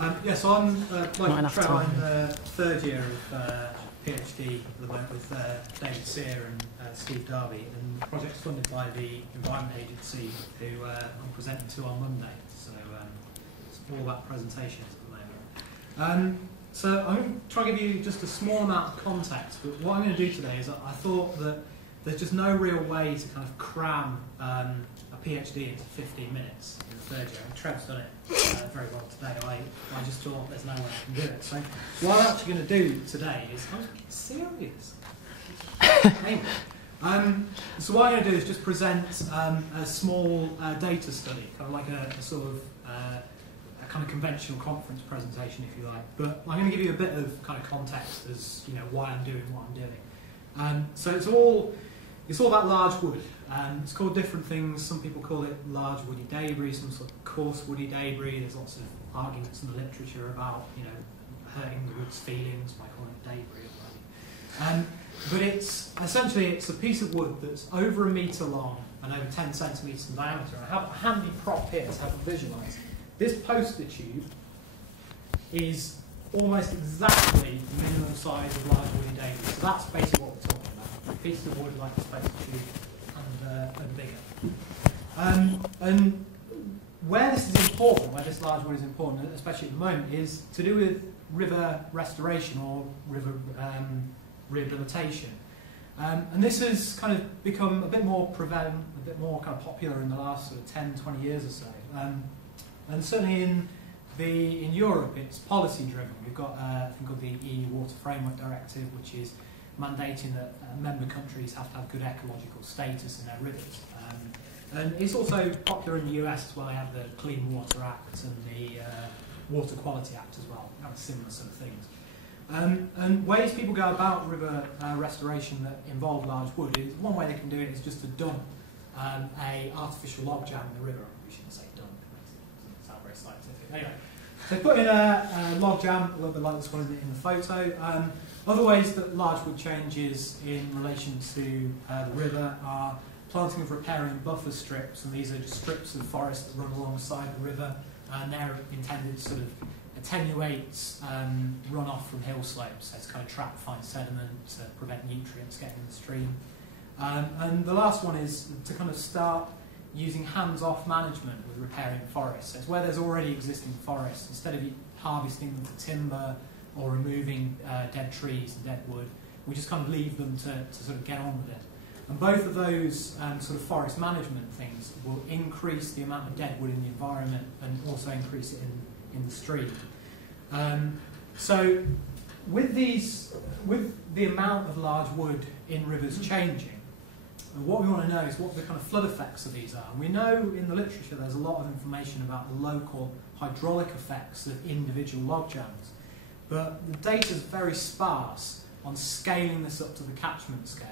So I'm like Trevor, I'm the third year of PhD at the moment with David Sear and Steve Darby, and the project's funded by the Environment Agency, who I'm presenting to on Monday. So it's all about presentations at the moment. So I'm going to try and give you just a small amount of context, but what I'm going to do today is I thought that there's just no real way to kind of cram a PhD into 15 minutes in the third year. And Trev's done it very well today. I just thought there's no way I can do it. So what I'm actually going to do today is I'm going to get serious. Anyway, so what I'm going to do is just present a small data study, kind of like a sort of a kind of conventional conference presentation, if you like. But I'm going to give you a bit of kind of context as why I'm doing what I'm doing. So it's all about large wood. It's called different things. Some people call it large woody debris, some sort of coarse woody debris. There's lots of arguments in the literature about hurting the wood's feelings by calling it debris. But it's a piece of wood that's over 1 metre long and over 10 centimetres in diameter. I have a handy prop here to help visualise. This poster tube is almost exactly the minimum size of large woody debris. So that's basically what we're talking about. A piece of wood like this poster tube and bigger. And where this is important, where this large wood is important, especially at the moment, is to do with river restoration or river rehabilitation. And this has kind of become a bit more prevalent, a bit more kind of popular in the last sort of 10, 20 years or so. And certainly in Europe, it's policy driven. We've got a thing called the EU Water Framework Directive, which is mandating that member countries have to have good ecological status in their rivers. And it's also popular in the US as well. They have the Clean Water Act and the Water Quality Act as well. Kind of similar sort of things. And ways people go about river restoration that involve large wood is one way they can do it is just to dump a artificial log jam in the river. We shouldn't say dump. It doesn't sound very scientific. Anyway, so put in a log jam, a little bit like this one in the photo. Other ways that large wood changes in relation to the river are planting of riparian buffer strips, and these are just strips of forest that run alongside the river, and they're intended to sort of attenuate runoff from hill slopes, so it's kind of trap fine sediment to prevent nutrients getting in the stream. And the last one is to kind of start using hands-off management with riparian forests. So it's where there's already existing forests. Instead of harvesting them for timber or removing dead trees and dead wood, we just kind of leave them to sort of get on with it. And both of those sort of forest management things will increase the amount of dead wood in the environment and also increase it in the stream. So with the amount of large wood in rivers changing, what we want to know is what the kind of flood effects of these are. And we know in the literature there's a lot of information about the local hydraulic effects of individual log jams, but the data is very sparse on scaling this up to the catchment scale.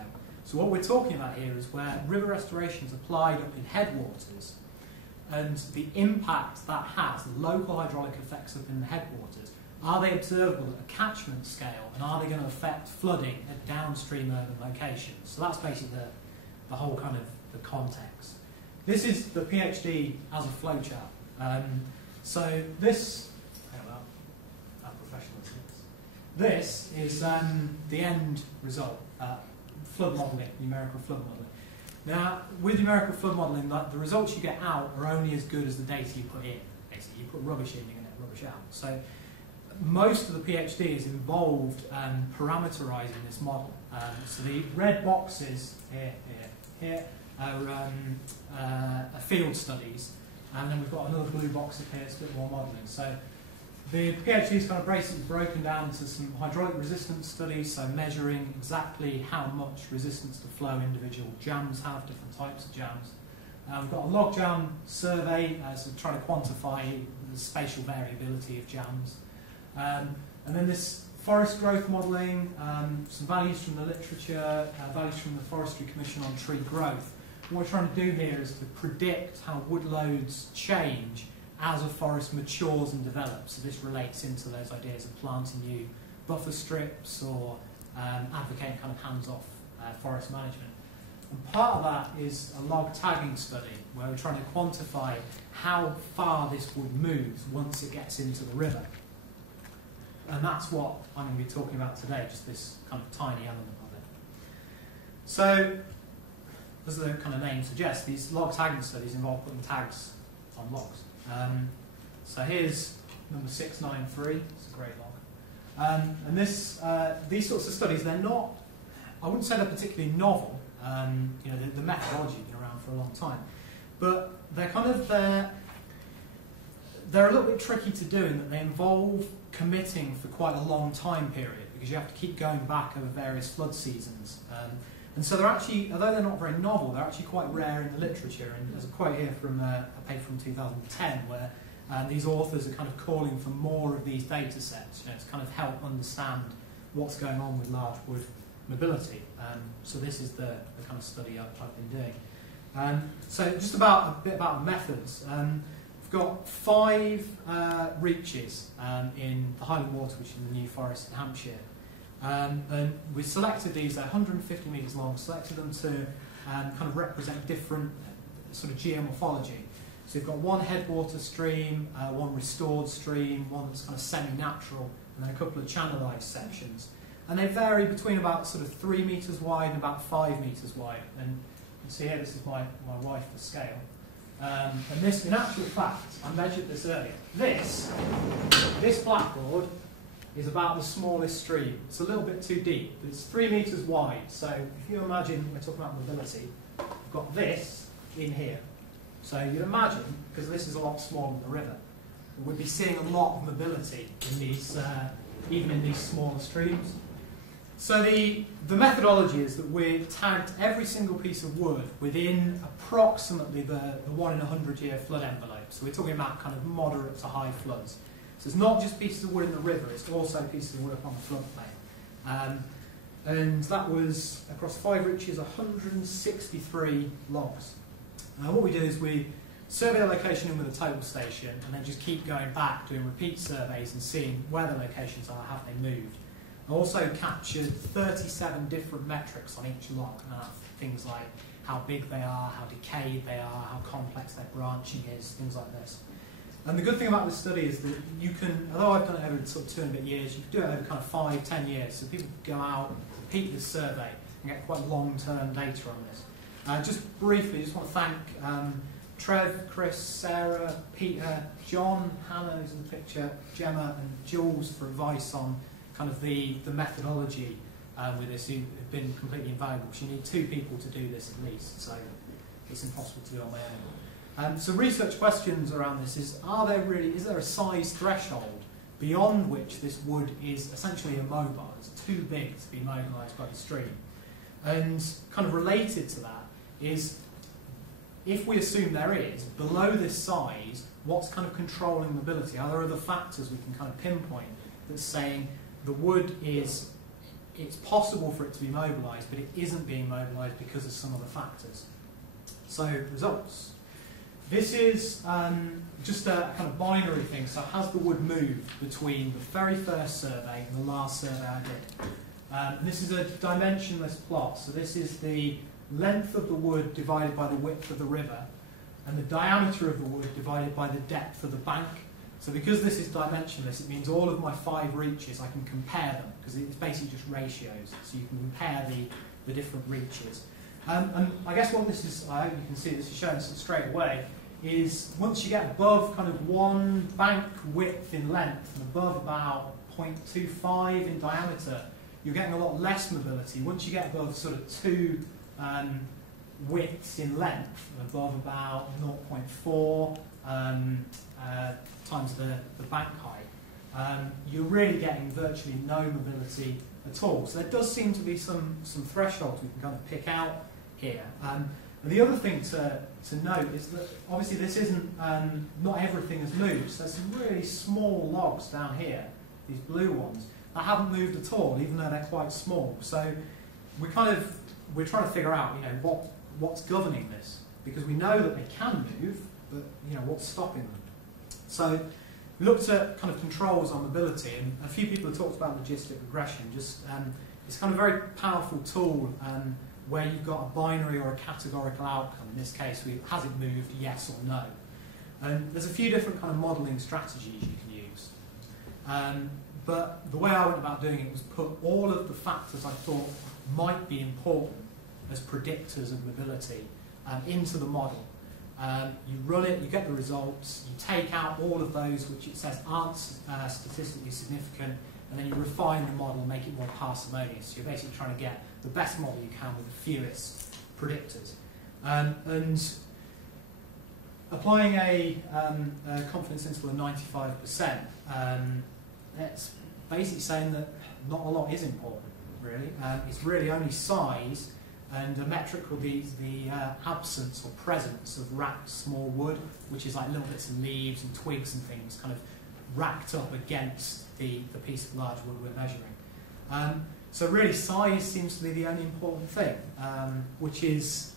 So what we're talking about here is where river restoration is applied up in headwaters, and the impact that has, the local hydraulic effects up in the headwaters, are they observable at a catchment scale, and are they going to affect flooding at downstream urban locations? So that's basically the whole kind of the context. This is the PhD as a flowchart. So this, how professional is this? This is the end result, flood modelling, numerical flood modelling. Now, with numerical flood modelling, the results you get out are only as good as the data you put in. Basically, you put rubbish in, you're going to get rubbish out. So most of the PhD is involved parameterising this model. So the red boxes here are field studies, and then we've got another blue box up here, it's a bit more modelling. So the PhD is kind of basically broken down into some hydraulic resistance studies, so measuring exactly how much resistance to flow individual jams have, different types of jams. We've got a log jam survey, so trying to quantify the spatial variability of jams. And then this forest growth modelling, some values from the literature, values from the Forestry Commission on tree growth. What we're trying to do here is to predict how wood loads change as a forest matures and develops. So this relates into those ideas of planting new buffer strips or advocating kind of hands-off forest management. And part of that is a log tagging study where we're trying to quantify how far this wood moves once it gets into the river. And that's what I'm going to be talking about today, just this kind of tiny element of it. So, as the kind of name suggests, these log tagging studies involve putting tags on logs. So here's number 693, it's a great log. And these sorts of studies, they're not, I wouldn't say they're particularly novel. You know, the methodology has been around for a long time. But they're kind of, they're a little bit tricky to do in that they involve committing for quite a long time period because you have to keep going back over various flood seasons. And so they're actually, although they're not very novel, they're actually quite rare in the literature. And there's a quote here from a paper from 2010 where these authors are kind of calling for more of these data sets, you know, to kind of help understand what's going on with large wood mobility. So this is the kind of study I've been doing. So just a bit about the methods. We've got 5 reaches in the Highland Water, which is in the New Forest in Hampshire. And we selected these, they're 150 metres long, selected them to kind of represent different sort of geomorphology. So you've got one headwater stream, one restored stream, one that's kind of semi-natural, and then a couple of channelized sections. And they vary between about sort of 3 metres wide and about 5 metres wide. And you can see here, this is my wife for scale. And this, in actual fact, I measured this earlier. This blackboard is about the smallest stream. It's a little bit too deep, but it's 3 metres wide. So if you imagine, we're talking about mobility, we've got this in here. So you'd imagine, because this is a lot smaller than the river, we'd be seeing a lot of mobility in these, even in these smaller streams. So the methodology is that we've tagged every single piece of wood within approximately the 1 in 100 year flood envelope. So we're talking about kind of moderate to high floods. So it's not just pieces of wood in the river, it's also pieces of wood up on the floodplain. And that was, across 5 reaches, 163 logs. What we did is we survey the location in with a total station and then just keep going back, doing repeat surveys and seeing where the locations are, have they moved. I also captured 37 different metrics on each log, things like how big they are, how decayed they are, how complex their branching is, things like this. And the good thing about this study is that you can, although I've done it over sort of 2 and a bit years, you can do it over kind of 5, 10 years. So people can go out, repeat this survey, and get quite long-term data on this. Just briefly, just want to thank Trev, Chris, Sarah, Peter, John, Hannah, who's in the picture, Gemma, and Jules for advice on kind of the methodology with this, who've been completely invaluable. You need 2 people to do this at least, so it's impossible to do on my own. So research questions around this is there a size threshold beyond which this wood is essentially immobile? It's too big to be mobilised by the stream. And kind of related to that is, if we assume there is, below this size, what's kind of controlling mobility? Are there other factors we can kind of pinpoint that's saying the wood is, it's possible for it to be mobilised, but it isn't being mobilised because of some other factors? So, results. This is just a kind of binary thing. So has the wood moved between the very first survey and the last survey I did? This is a dimensionless plot. So this is the length of the wood divided by the width of the river, and the diameter of the wood divided by the depth of the bank. So because this is dimensionless, it means all of my 5 reaches, I can compare them, because it's basically just ratios. So you can compare the different reaches. And I guess what this is, I hope you can see this is showing straight away, is once you get above kind of 1 bank width in length and above about 0.25 in diameter, you're getting a lot less mobility. Once you get above sort of 2 widths in length, above about 0.4 times the bank height, you're really getting virtually no mobility at all. So there does seem to be some thresholds we can kind of pick out here. And the other thing to note is that obviously this isn't, not everything has moved. So there's some really small logs down here, these blue ones, that haven't moved at all, even though they're quite small. So we're trying to figure out, what's governing this, because we know that they can move, but what's stopping them? So we looked at kind of controls on mobility, and a few people have talked about logistic regression. Just it's kind of a very powerful tool where you've got a binary or a categorical outcome. In this case, has it moved, yes or no? And there's a few different kind of modelling strategies you can use. But the way I went about doing it was put all of the factors I thought might be important as predictors of mobility into the model. You run it, you get the results, you take out all of those which it says aren't statistically significant, and then you refine the model and make it more parsimonious. So you're basically trying to get the best model you can with the fewest predictors. And applying a confidence interval of 95%, it's basically saying that not a lot is important, really. It's really only size, and a metric will be the absence or presence of racked small wood, which is like little bits of leaves and twigs and things kind of racked up against the piece of large wood we're measuring. So really size seems to be the only important thing, which is,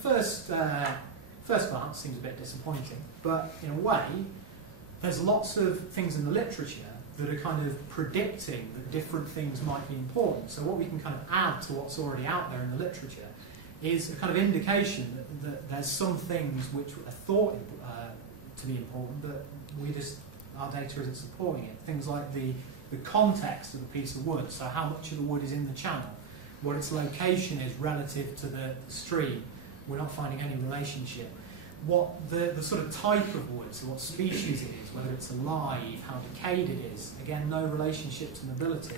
first glance seems a bit disappointing, but in a way there's lots of things in the literature that are kind of predicting that different things might be important. So what we can kind of add to what's already out there in the literature is a kind of indication that there's some things which are thought to be important, but our data isn't supporting it. Things like the context of a piece of wood, so how much of the wood is in the channel, what its location is relative to the stream. We're not finding any relationship. What the sort of type of wood, so what species it is, whether it's alive, how decayed it is, again, no relationship to mobility.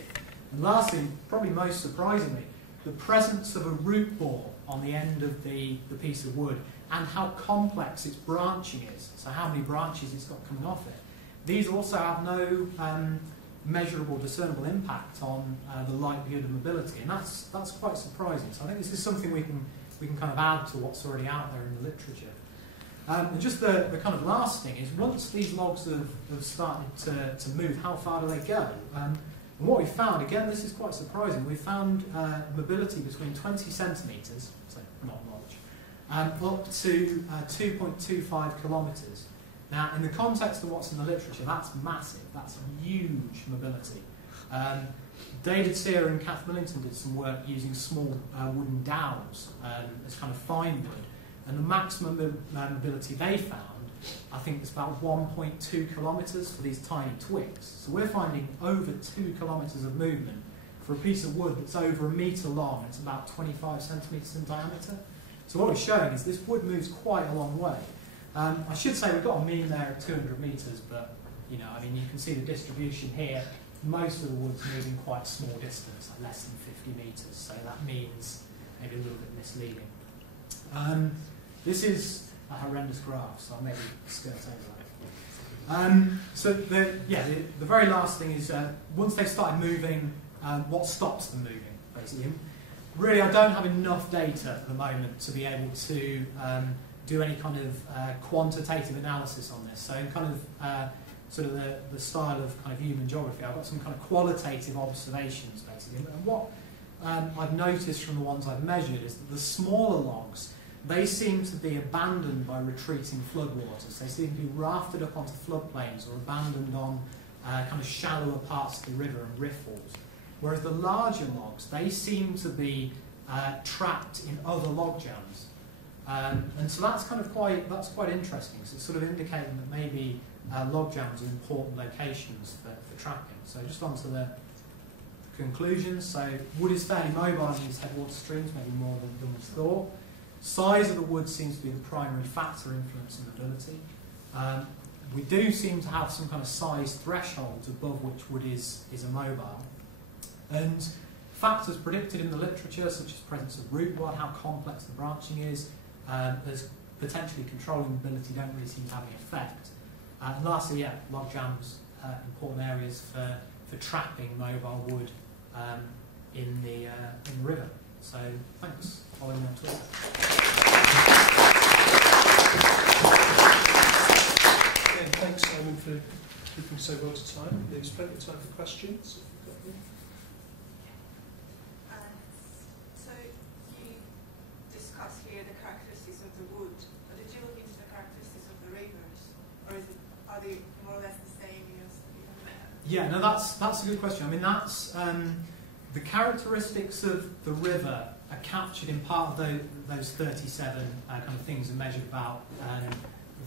And lastly, probably most surprisingly, the presence of a root bore on the end of the piece of wood and how complex its branching is, so how many branches it's got coming off it. These also have no measurable, discernible impact on the likelihood of mobility, and that's quite surprising. So I think this is something we can kind of add to what's already out there in the literature. And just the kind of last thing is, once these logs have started to move, how far do they go? And what we found, again, this is quite surprising, we found mobility between 20 centimetres, so not much, up to 2.25 kilometres. Now, in the context of what's in the literature, that's massive, that's huge mobility. David Sear and Kath Millington did some work using small wooden dowels as kind of fine wood, and the maximum mobility they found, I think, is about 1.2 kilometres for these tiny twigs. So we're finding over 2 kilometres of movement for a piece of wood that's over 1 metre long. It's about 25 centimetres in diameter. So what we're showing is this wood moves quite a long way. I should say we've got a mean there of 200 metres, but you know, I mean, you can see the distribution here. Most of the wood's moving quite a small distance, like less than 50 metres. So that means maybe a little bit misleading. This is a horrendous graph, so I'll maybe skirt over that. So the very last thing is, once they've started moving, what stops them moving, basically. Really, I don't have enough data at the moment to be able to do any kind of quantitative analysis on this. So in kind of sort of the style of kind of human geography, I've got some kind of qualitative observations, basically. And what I've noticed from the ones I've measured is that the smaller logs, they seem to be abandoned by retreating floodwaters. They seem to be rafted up onto floodplains or abandoned on kind of shallower parts of the river and riffles. Whereas the larger logs, they seem to be trapped in other log jams. And so that's kind of quite interesting. So it's sort of indicating that maybe log jams are important locations for trapping. So just on to the conclusions. So wood is fairly mobile in these headwater streams, maybe more than we thought. Size of the wood seems to be the primary factor influencing mobility. We do seem to have some kind of size thresholds above which wood is immobile. And factors predicted in the literature, such as presence of root rod, how complex the branching is, as potentially controlling mobility, don't really seem to have any effect. And lastly, log jams, important areas for trapping mobile wood in the river. So thanks. Follow me on Twitter. Again, thanks, Simon, for keeping so well to time. There's plenty of time for questions. So you discuss here the characteristics of the wood, but did you look into the characteristics of the rivers, or are they more or less the same as Yeah, no, that's a good question. I mean, that's the characteristics of the river are captured in part of those 37 kind of things and measured about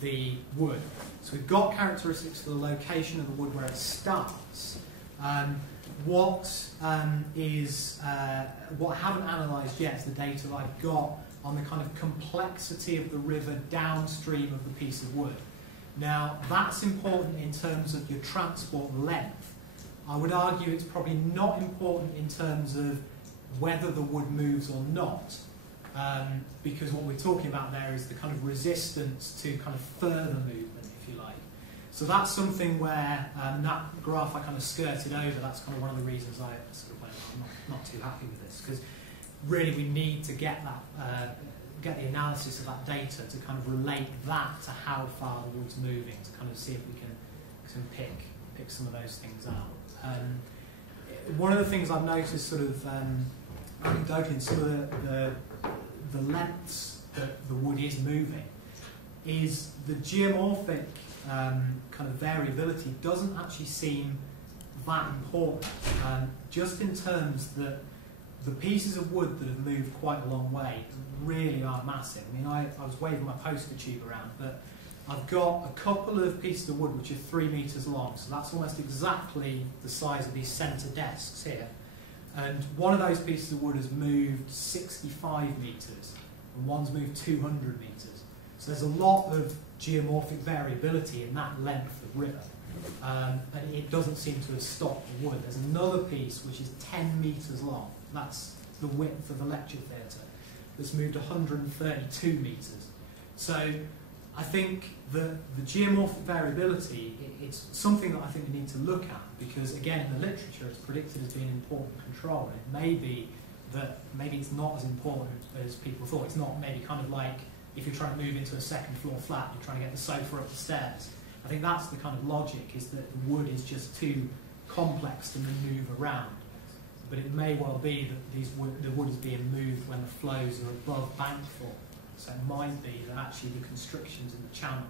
the wood. So we've got characteristics for the location of the wood where it starts. What I haven't analysed yet is the data that I've got on the kind of complexity of the river downstream of the piece of wood. Now, that's important in terms of your transport length. I would argue it's probably not important in terms of whether the wood moves or not, because what we're talking about there is the kind of resistance to kind of further movement, if you like. So that's something where that graph I kind of skirted over. That's kind of one of the reasons I sort of went, I'm not too happy with this, because really we need to get that, get the analysis of that data to kind of relate that to how far the wood's moving, to kind of see if we can pick some of those things out. One of the things I've noticed sort of anecdotally in some of the lengths that the wood is moving is the geomorphic kind of variability doesn't actually seem that important, just in terms that the pieces of wood that have moved quite a long way really are massive. I mean, I was waving my poster tube around, but I've got a couple of pieces of wood which are 3 metres long, so that's almost exactly the size of these centre desks here. And one of those pieces of wood has moved 65 metres, and one's moved 200 metres. So there's a lot of geomorphic variability in that length of river, and it doesn't seem to have stopped the wood. There's another piece which is 10 metres long. That's the width of the lecture theatre. That's moved 132 metres. So I think the geomorphic variability, it's something that I think we need to look at, because again, in the literature it's predicted as being important control, and it may be that maybe it's not as important as people thought. It's not maybe kind of like if you're trying to move into a second floor flat, you're trying to get the sofa up the stairs. I think that's the kind of logic, is that the wood is just too complex to move around. But it may well be that the wood is being moved when the flows are above bank fall. So it might be that actually the constrictions in the channel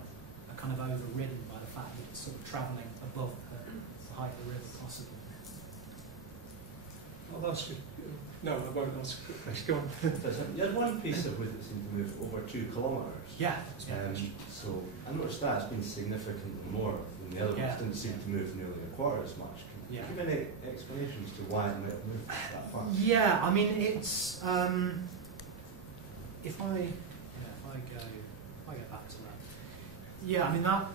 are kind of overridden by the fact that it's sort of travelling above the height of the river, possibly. I'll ask you. No, I won't ask you. Go on. You had one piece of wood that seemed to move over 2 kilometres. Yeah. So I noticed that's been significantly more than the other ones. Didn't seem to move nearly a quarter as much. Can you give any explanations to why it might have moved that far? Yeah, I mean, it's if I get back to that. Yeah, I mean that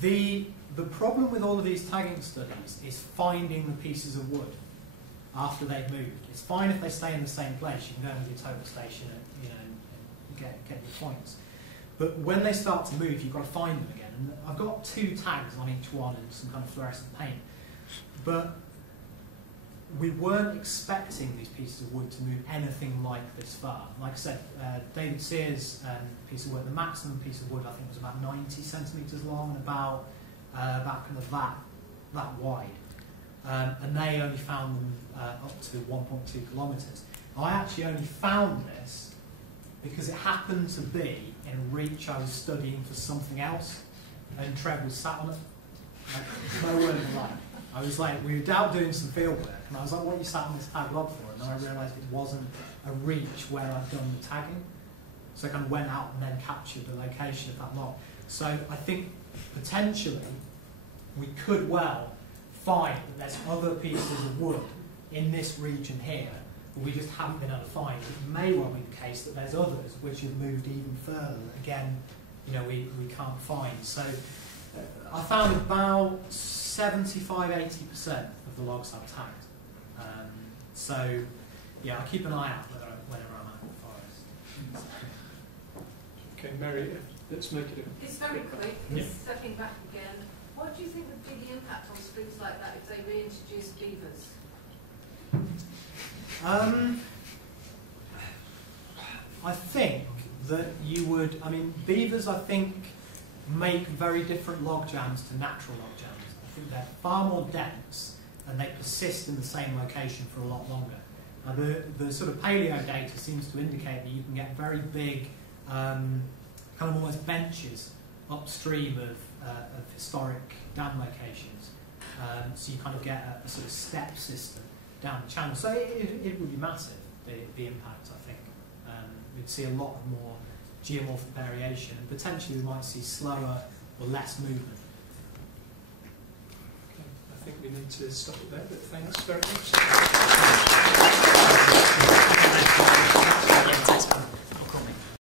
the problem with all of these tagging studies is finding the pieces of wood after they've moved. It's fine if they stay in the same place. You can go with your total station and, and get your points. But when they start to move, you've got to find them again. And I've got 2 tags on each one and some kind of fluorescent paint. But we weren't expecting these pieces of wood to move anything like this far. Like I said, David Sears' piece of wood, the maximum piece of wood I think was about 90 centimetres long and about kind of that wide. And they only found them up to 1.2 kilometres. I actually only found this because it happened to be in a reach I was studying for something else, and Trev was sat on it. Like, no word of a lie. I was like, we were out doing some field work, and I was like, what are you sat on this tag log for? And then I realised it wasn't a reach where I'd done the tagging. So I kind of went out and then captured the location of that log. So I think potentially we could well find that there's other pieces of wood in this region here that we just haven't been able to find. It may well be the case that there's others which have moved even further that again, we can't find. So I found about 75–80% of the logs I've tagged. So yeah, I keep an eye out whenever I'm out in the forest. Okay, Mary, let's make it a... It's very quick. It's stepping back again. What do you think would be the impact on streams like that if they reintroduced beavers? I think that you would, beavers I think make very different log jams to natural log jams. I think they're far more dense and they persist in the same location for a lot longer. Now the sort of paleo data seems to indicate that you can get very big, kind of almost benches upstream of historic dam locations. So you kind of get a sort of step system down the channel. So it would be massive. the impact, I think. We'd see a lot more geomorphic variation, and potentially we might see slower or less movement. Okay, I think we need to stop it there, but thanks very much.